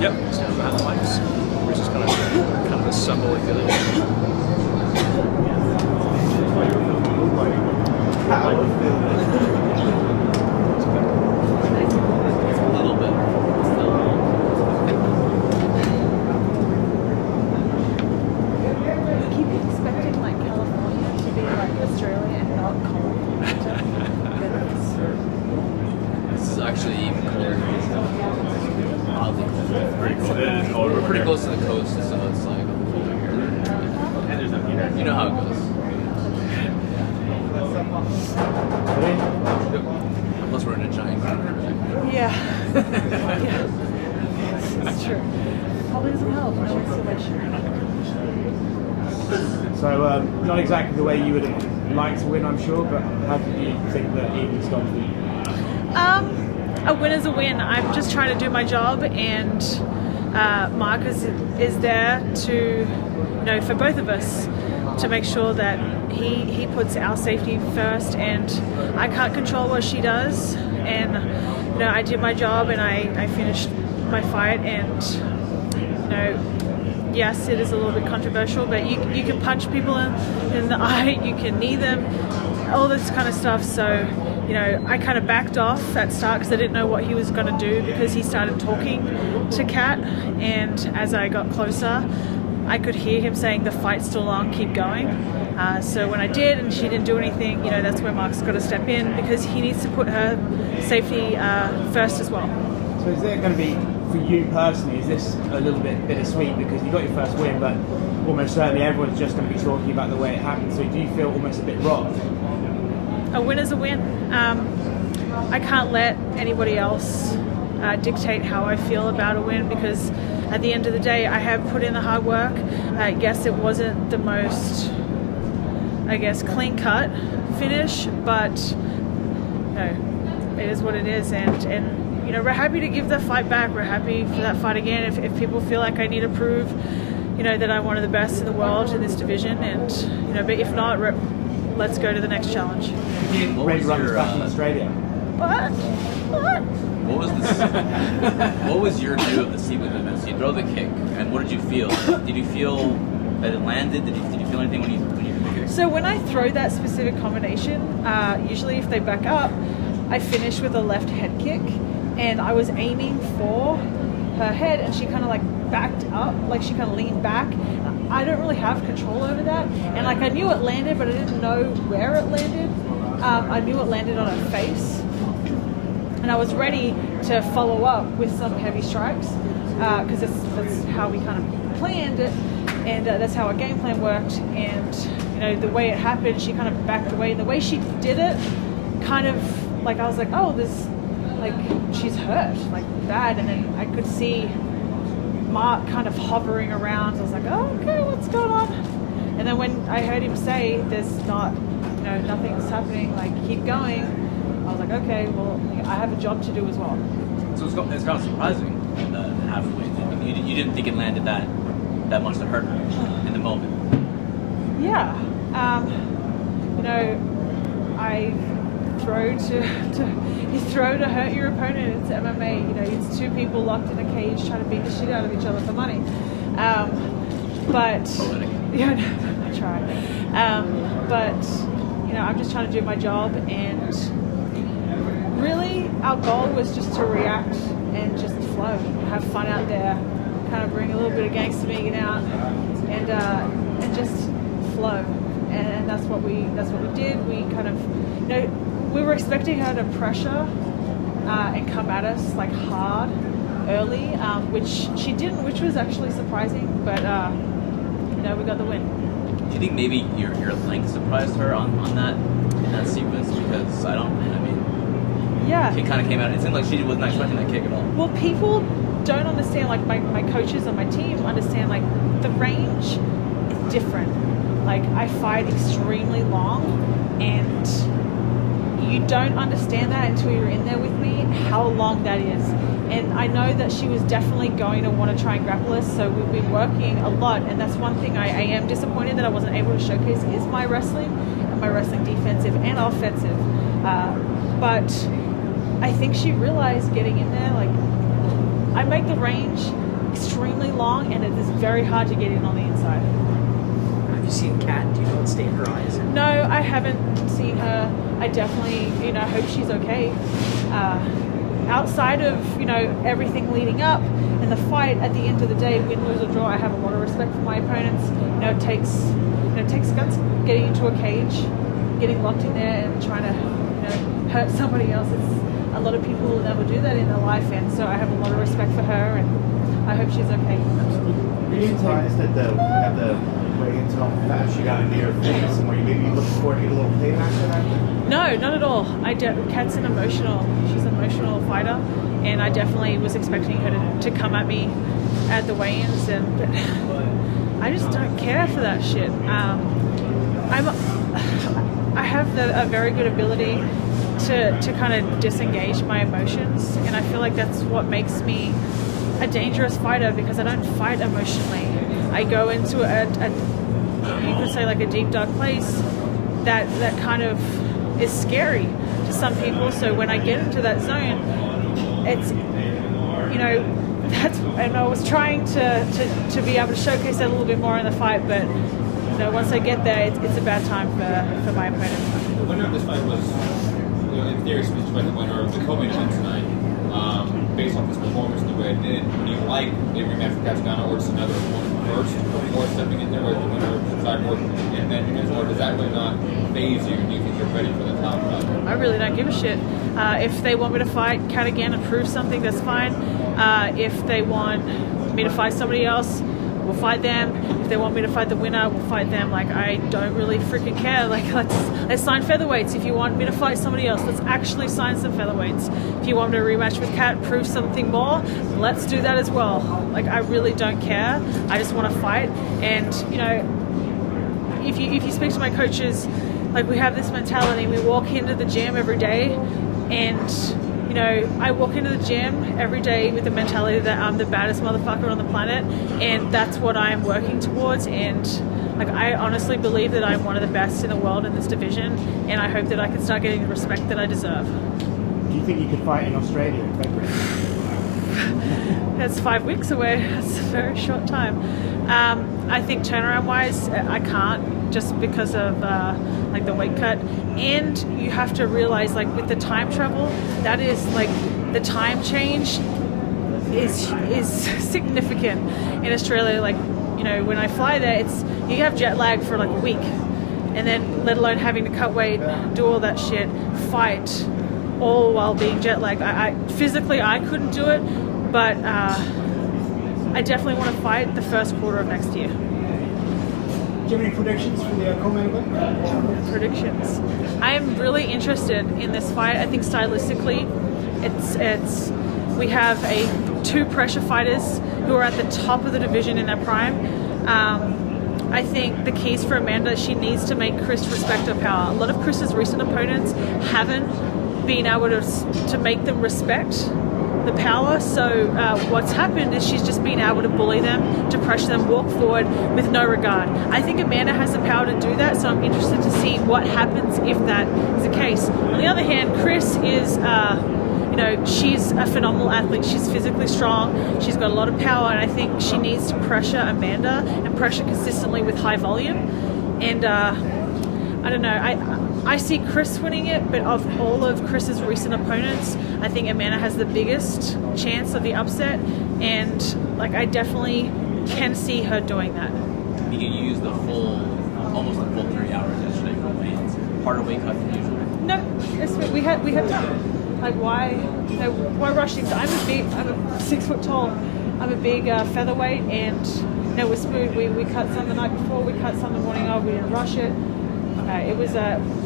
Yep, stand behind the mics. We're just kind of assembling it. It's a little bit. I keep expecting like California to be like Australia and not cold. This is actually even colder. Oddly cold. Pretty cool. It is cold. We're pretty close to the coast, so it's like colder here. And there's no heater. You know how it goes. Plus we're in a giant corner. Yeah. Yeah. It's true. Probably doesn't help. No insulation. So, not exactly the way you would have liked to win, I'm sure, but how do you think that evening's gone for you? A win is a win. I'm just trying to do my job, and Marcus is there to, for both of us, to make sure that he puts our safety first, and I can't control what she does, and I did my job and I finished my fight, and yes, it is a little bit controversial, but you can punch people in the eye, you can knee them, all this kind of stuff. So I kind of backed off at start because I didn't know what he was going to do, because he started talking to Kat, and as I got closer I could hear him saying the fight's still on, keep going. So when I did and she didn't do anything, that's where Mark's got to step in, because he needs to put her safety first as well. So is there going to be, for you personally, is this a little bit bittersweet because you got your first win, but almost certainly everyone's just going to be talking about the way it happened, so do you feel almost a bit robbed? A win is a win. I can't let anybody else dictate how I feel about a win, because at the end of the day I have put in the hard work. Yes, it wasn't the most, clean-cut finish, but it is what it is, and we're happy to give the fight back. We're happy for that fight again. If people feel like I need to prove, that I'm one of the best in the world in this division, and but if not, let's go to the next challenge. Red runs back in Australia. What? What was your view of the sequence of events? You throw the kick, and what did you feel? Did you feel that it landed? Did you feel anything when you threw the kick? So when I throw that specific combination, usually if they back up, I finish with a left head kick, and I was aiming for her head, and she kind of backed up, she kind of leaned back. I don't really have control over that, and I knew it landed, but I didn't know where it landed. I knew it landed on her face, and I was ready to follow up with some heavy strikes, because that's how we kind of planned it, and that's how our game plan worked. And the way it happened, she kind of backed away, and the way she did it, kind of I was like, oh, this, she's hurt, bad, and then I could see Mark kind of hovering around. I was like, oh, okay, what's going on? And then when I heard him say, there's not, nothing's happening, keep going, I was like, okay, well, I have a job to do as well. So it's kind of surprising that halfway. You didn't think it landed that much to hurt her in the moment. Yeah. I throw you throw to hurt your opponent. It's MMA. It's two people locked in a cage trying to beat the shit out of each other for money. But yeah, I try. But I'm just trying to do my job, and really our goal was just to react and just flow, have fun out there, kind of bring a little bit of gangster Megan out, and just flow. And that's what we did. We kind of, we were expecting her to pressure and come at us hard early, which she didn't, which was actually surprising. But we got the win. Do you think maybe your length surprised her in that sequence? Because yeah, the kick kind of came out. It seemed like she wasn't expecting that kick at all. Well, people don't understand. My coaches on my team understand. The range is different. I fight extremely long, and you don't understand that until you're in there with me, how long that is. And I know that she was definitely going to want to try and grapple us, so we've been working a lot, and that's one thing I am disappointed that I wasn't able to showcase is my wrestling, and my wrestling defensive and offensive. But I think she realized getting in there, I make the range extremely long, and it is very hard to get in on the inside. Have you seen Kat? Do you know what state her eye is in? No, I haven't seen her. I definitely, hope she's okay. Outside of, everything leading up and the fight, at the end of the day, win, lose or draw, I have a lot of respect for my opponents. It takes guts getting into a cage, getting locked in there and trying to, hurt somebody else. It's a lot of people will never do that in their life, and so I have a lot of respect for her, and I hope she's okay. Were you surprised at the weigh-ins and how fast she got into your face, and were you maybe looking forward to get a little pain after that? No, not at all. Kat's she's an emotional fighter, and I definitely was expecting her to come at me at the weigh-ins, but I just don't care for that shit. I have a very good ability to kind of disengage my emotions, and I feel like that's what makes me a dangerous fighter, because I don't fight emotionally. I go into you could say like a deep dark place that kind of is scary to some people. So when I get into that zone, it's and I was trying to be able to showcase that a little bit more in the fight, but once I get there, it's a bad time for my opponent. The winner of this fight was, in theory, supposed to be the winner of the co-main event tonight. Based on his performance and the way it did, would you like a rematch with Castigano or just another one first before stepping in there with the winner of Cyborg and then or does that really not phase you? Do you think you're ready for the top fight? I really don't give a shit. If they want me to fight Kat again and prove something, that's fine. If they want me to fight somebody else, we'll fight them. If they want me to fight the winner, we'll fight them. Like, I don't really freaking care. Like, let's sign featherweights. If you want me to fight somebody else, let's actually sign some featherweights. If you want me to rematch with Kat, prove something more, let's do that as well. Like, I really don't care. I just want to fight. And if you speak to my coaches, like, we have this mentality. We walk into the gym every day, and I walk into the gym every day with the mentality that I'm the baddest motherfucker on the planet, and that's what I'm working towards. And like, I honestly believe that I'm one of the best in the world in this division, and I hope that I can start getting the respect that I deserve. Do you think you could fight in Australia in February? That's 5 weeks away. That's a very short time. I think turnaround-wise, I can't, just because of like the weight cut. And you have to realize, like, with the time travel, that is like the time change is significant in Australia. Like, when I fly there, you have jet lag for like a week, and then let alone having to cut weight, do all that shit, fight, all while being jet lagged. I physically I couldn't do it, but I definitely want to fight the first quarter of next year. Do you have any predictions for the co-main event? Predictions. I am really interested in this fight. I think stylistically, we have two pressure fighters who are at the top of the division in their prime. I think the keys for Amanda, she needs to make Chris respect her power. A lot of Chris's recent opponents haven't been able to make them respect the power. So what's happened is she's just been able to bully them, to pressure them, walk forward with no regard. I think Amanda has the power to do that, so I'm interested to see what happens if that is the case. On the other hand, Chris is she's a phenomenal athlete. She's physically strong. She's got a lot of power, and I think she needs to pressure Amanda and pressure consistently with high volume. And I don't know. I see Chris winning it, but of all of Chris's recent opponents, I think Amanda has the biggest chance of the upset, and like, I definitely can see her doing that. You used almost the full 3 hours yesterday for weigh-ins. Harder weight cut than usual. No, we had time. Like, why rushing? So I'm a 6 foot tall. I'm a big featherweight, and we're smooth. We cut some the night before. We cut some the morning of. We didn't rush it. It was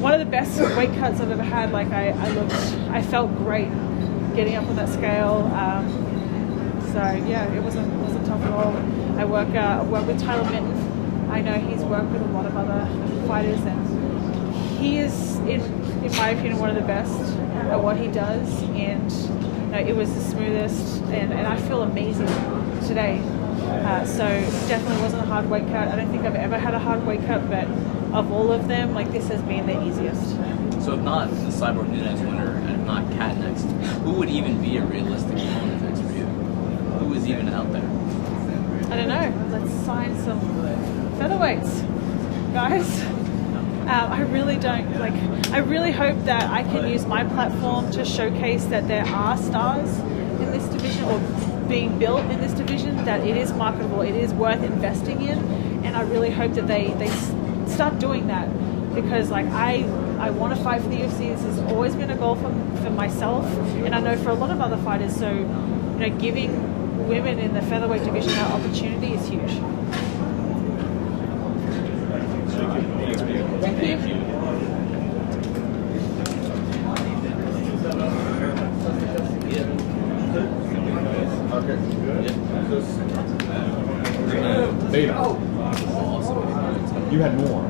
one of the best weight cuts I've ever had. Like, I felt great getting up on that scale. So yeah, it wasn't tough at all. I work with Tyler Minton. I know he's worked with a lot of other fighters, and he is, in my opinion, one of the best at what he does. And it was the smoothest, and I feel amazing today. So definitely wasn't a hard weight cut. I don't think I've ever had a hard weight cut, but of all of them, like, this has been the easiest. So if not the Cyborg Nunez winner, and if not Kat next, who would even be a realistic opponent next for you? Who is even out there? I don't know. Let's sign some featherweights, guys. I really don't like. I really hope that I can use my platform to showcase that there are stars in this division or being built in this division. That it is marketable. It is worth investing in, and I really hope that they start doing that, because like I want to fight for the UFC. This has always been a goal for myself, and I know for a lot of other fighters. So, you know, giving women in the featherweight division that opportunity is huge. Thank you. Beta. You had more.